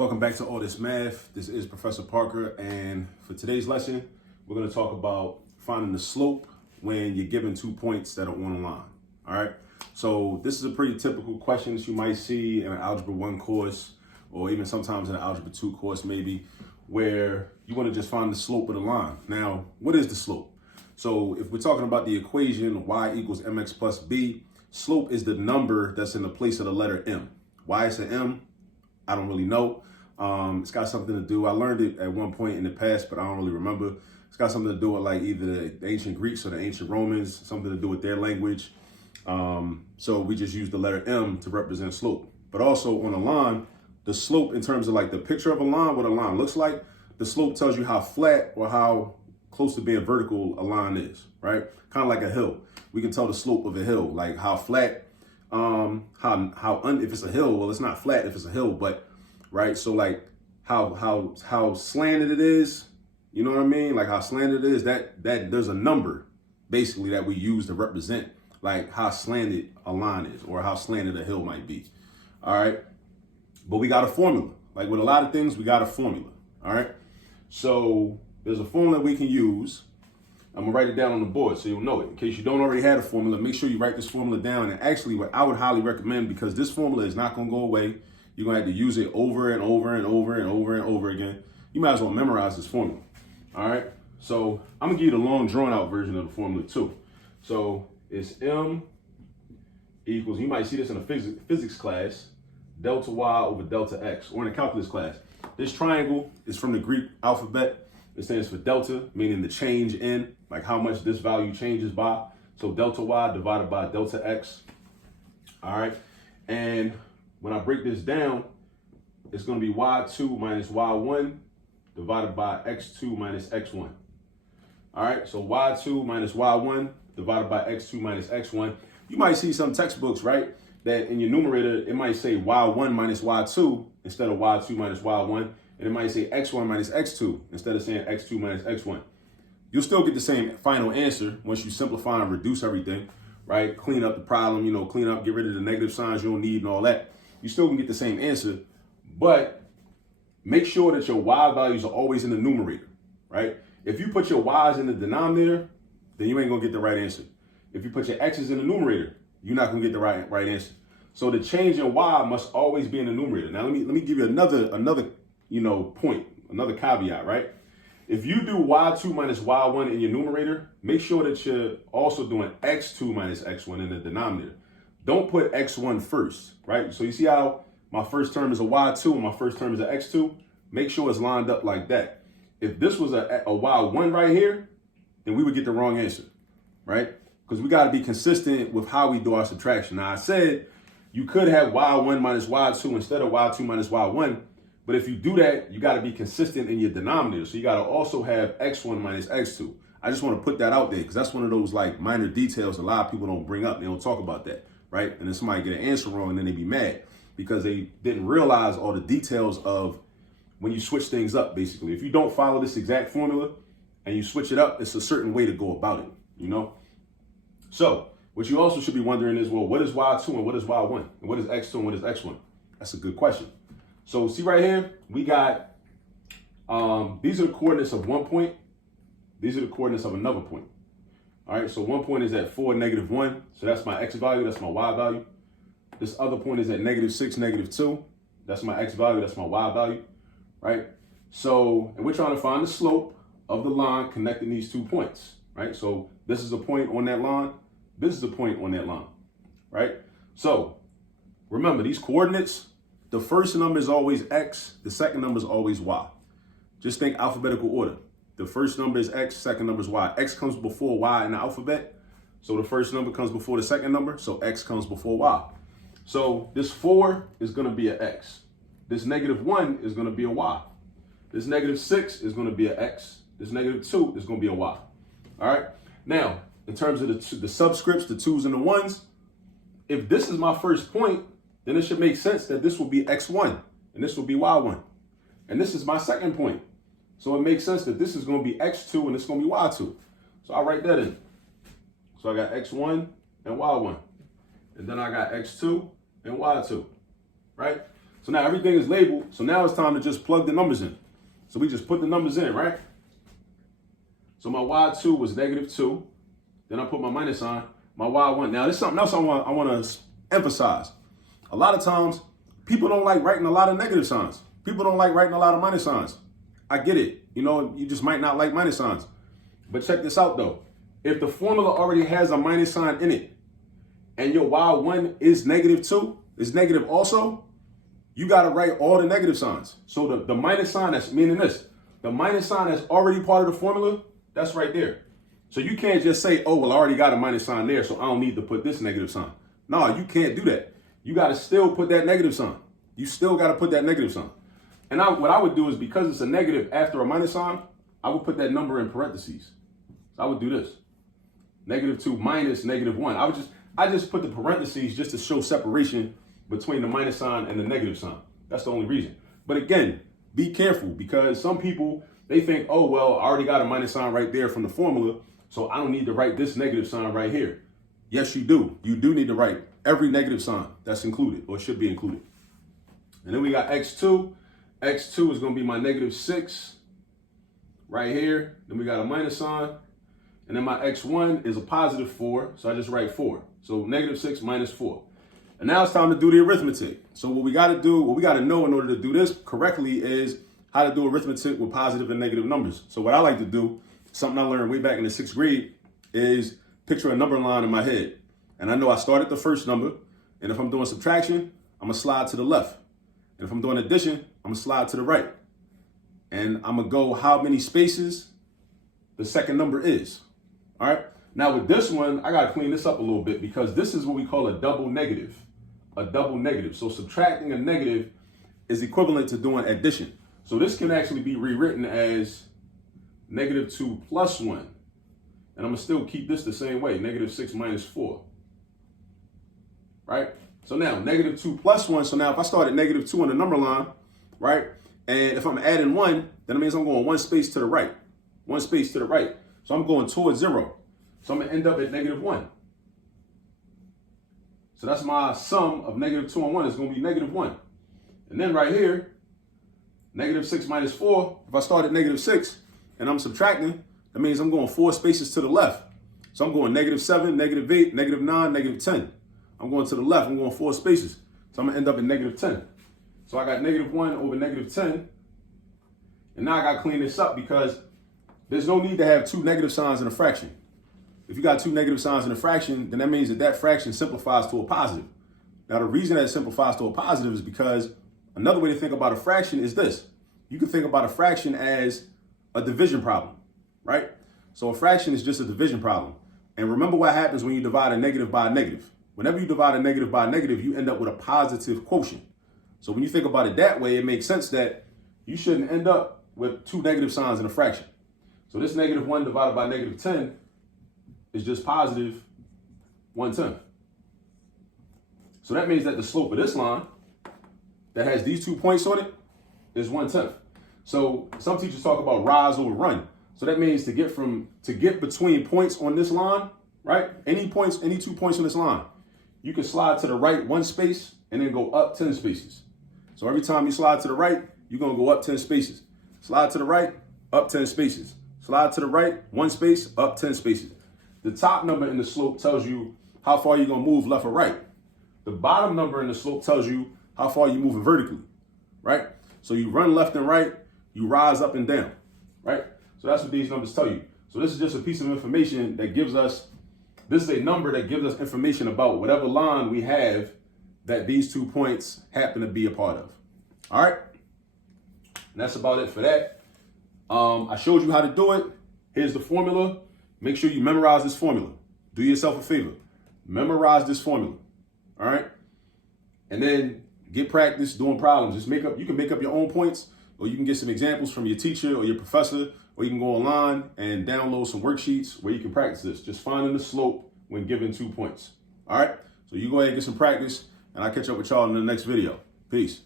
Welcome back to All This Math. This is Professor Parker, and for today's lesson, we're going to talk about finding the slope when you're given 2 points that are on a line. All right. So this is a pretty typical question that you might see in an Algebra 1 course, or even sometimes in an Algebra 2 course, maybe, where you want to just find the slope of the line. Now, what is the slope? So if we're talking about the equation y equals mx plus b, slope is the number that's in the place of the letter m. Why it's an m, I don't really know. It's got something to do, I learned it at one point in the past, but I don't really remember. It's got something to do with like either the ancient Greeks or the ancient Romans, something to do with their language. So we just use the letter M to represent slope. But also on a line, the slope in terms of like the picture of a line, what a line looks like, the slope tells you how flat or how close to being vertical a line is, right? Kind of like a hill. We can tell the slope of a hill, like how flat, if it's a hill, well, it's not flat if it's a hill, but right. So like how slanted it is, you know what I mean? Like how slanted it is, that there's a number basically that we use to represent like how slanted a line is or how slanted a hill might be. All right. But we got a formula. Like with a lot of things, we got a formula. All right. So there's a formula we can use. I'm gonna write it down on the board so you'll know it. In case you don't already have a formula, make sure you write this formula down. And actually what I would highly recommend, because this formula is not gonna go away, you're gonna have to use it over and over and over and over and over again. You might as well memorize this formula. All right. So I'm gonna give you the long drawn out version of the formula too. So it's M equals, you might see this in a physics class, delta Y over delta X, or in a calculus class. This triangle is from the Greek alphabet. It stands for delta, meaning the change in, like how much this value changes by. So delta Y divided by delta X. All right. And when I break this down, it's going to be Y2 minus Y1 divided by X2 minus X1. All right. So Y2 minus Y1 divided by X2 minus X1. You might see some textbooks, right, that in your numerator, it might say Y1 minus Y2 instead of Y2 minus Y1. And it might say X1 minus X2 instead of saying X2 minus X1. You'll still get the same final answer once you simplify and reduce everything, right? Clean up the problem, clean up, get rid of the negative signs you don't need and all that. You still can get the same answer, but make sure that your Y values are always in the numerator, right? If you put your Y's in the denominator, then you ain't gonna get the right answer. If you put your X's in the numerator, you're not gonna get the right answer. So the change in Y must always be in the numerator. Now let me give you another point, another caveat, right? If you do Y2 minus Y1 in your numerator, make sure that you're also doing X2 minus X1 in the denominator. Don't put X1 first, right? So you see how my first term is a Y2 and my first term is an X2? Make sure it's lined up like that. If this was a Y1 right here, then we would get the wrong answer, right? Because we got to be consistent with how we do our subtraction. Now I said you could have Y1 minus Y2 instead of Y2 minus Y1. But if you do that, you got to be consistent in your denominator. So you got to also have X1 minus X2. I just want to put that out there because that's one of those like minor details a lot of people don't bring up. They don't talk about that, right? And then somebody get an answer wrong and then they be mad because they didn't realize all the details of when you switch things up, basically. If you don't follow this exact formula and you switch it up, it's a certain way to go about it, So what you also should be wondering is, well, what is Y2 and what is Y1? And what is X2 and what is X1? That's a good question. So see right here, we got, these are the coordinates of 1 point. These are the coordinates of another point. All right, so 1 point is at 4, -1. So that's my X value, that's my Y value. This other point is at -6, -2. That's my X value, that's my Y value, right? So, and we're trying to find the slope of the line connecting these 2 points, right? So this is a point on that line. This is a point on that line, right? So remember these coordinates, the first number is always X, the second number is always Y. Just think alphabetical order. The first number is X, second number is Y. X comes before Y in the alphabet. So the first number comes before the second number. So X comes before Y. So this 4 is going to be an X. This -1 is going to be a Y. This -6 is going to be an X. This -2 is going to be a Y. All right. Now, in terms of the subscripts, the 2's and the 1's, if this is my first point, then it should make sense that this will be X1 and this will be Y1. And this is my second point. So it makes sense that this is going to be X2 and this is going to be Y2. So I'll write that in. So I got X1 and Y1. And then I got X2 and Y2, right? So now everything is labeled. So now it's time to just plug the numbers in. So we just put the numbers in, right? So my y2 was -2. Then I put my minus sign. My y1. Now, this is something else I want to emphasize. A lot of times, people don't like writing a lot of negative signs. People don't like writing a lot of minus signs. I get it. You know, you just might not like minus signs. But check this out, though. If the formula already has a minus sign in it, and your y1 is -2, is negative also, you got to write all the negative signs. So the minus sign, that's meaning this. The minus sign that's already part of the formula, that's right there. So you can't just say, oh, well, I already got a minus sign there, so I don't need to put this negative sign. No, you can't do that. You got to still put that negative sign. You still got to put that negative sign. And what I would do is, because it's a negative after a minus sign, I would put that number in parentheses. So I would do this. -2 minus -1. I just put the parentheses just to show separation between the minus sign and the negative sign. That's the only reason. But again, be careful, because some people, they think, oh, well, I already got a minus sign right there from the formula, so I don't need to write this negative sign right here. Yes, you do. You do need to write every negative sign that's included, or should be included. And then we got x2. x2 is going to be my -6 right here. Then we got a minus sign. And then my x1 is a +4, so I just write 4. So -6 minus 4. And now it's time to do the arithmetic. So what we got to know in order to do this correctly is how to do arithmetic with positive and negative numbers. So what I like to do, something I learned way back in the 6th grade, is picture a number line in my head. And I know I start at the first number, and if I'm doing subtraction, I'm going to slide to the left. And if I'm doing addition, I'm going to slide to the right. And I'm going to go how many spaces the second number is. All right. Now with this one, I got to clean this up a little bit, because this is what we call a double negative. A double negative. So subtracting a negative is equivalent to doing addition. So this can actually be rewritten as -2 plus 1. And I'm going to still keep this the same way, -6 minus 4. Right? So now, -2 plus 1. So now if I start at -2 on the number line, right? And if I'm adding 1, then it means I'm going one space to the right. One space to the right. So I'm going towards 0. So I'm going to end up at -1. So that's my sum of -2 and 1 is going to be -1. And then right here, -6 minus 4, if I start at -6 and I'm subtracting, that means I'm going 4 spaces to the left. So I'm going -7, -8, -9, -10. I'm going to the left, I'm going 4 spaces. So I'm going to end up at -10. So I got -1 over -10. And now I got to clean this up, because there's no need to have 2 negative signs in a fraction. If you got 2 negative signs in a fraction, then that means that fraction simplifies to a positive. Now, the reason that it simplifies to a positive is because another way to think about a fraction is this. You can think about a fraction as a division problem, right? So a fraction is just a division problem. And remember what happens when you divide a negative by a negative. Whenever you divide a negative by a negative, you end up with a positive quotient. So when you think about it that way, it makes sense that you shouldn't end up with 2 negative signs in a fraction. So this -1 divided by -10 is just positive 1/10. So that means that the slope of this line that has these 2 points on it is 1/10. So some teachers talk about rise over run. So that means to get between points on this line, right? Any 2 points on this line, you can slide to the right 1 space and then go up 10 spaces. So every time you slide to the right, you're going to go up 10 spaces. Slide to the right, up 10 spaces. Slide to the right, 1 space, up 10 spaces. The top number in the slope tells you how far you're going to move left or right. The bottom number in the slope tells you how far you're moving vertically, right? So you run left and right, you rise up and down, right? So that's what these numbers tell you. So this is just a piece of information that gives us, this is a number that gives us information about whatever line we have that these 2 points happen to be a part of. All right? And that's about it for that. I showed you how to do it. Here's the formula. Make sure you memorize this formula. Do yourself a favor. Memorize this formula. All right? And then get practice doing problems. You can make up your own points, or you can get some examples from your teacher or your professor, or you can go online and download some worksheets where you can practice this. Just finding the slope when given 2 points. All right? So you go ahead and get some practice, and I'll catch up with y'all in the next video. Peace.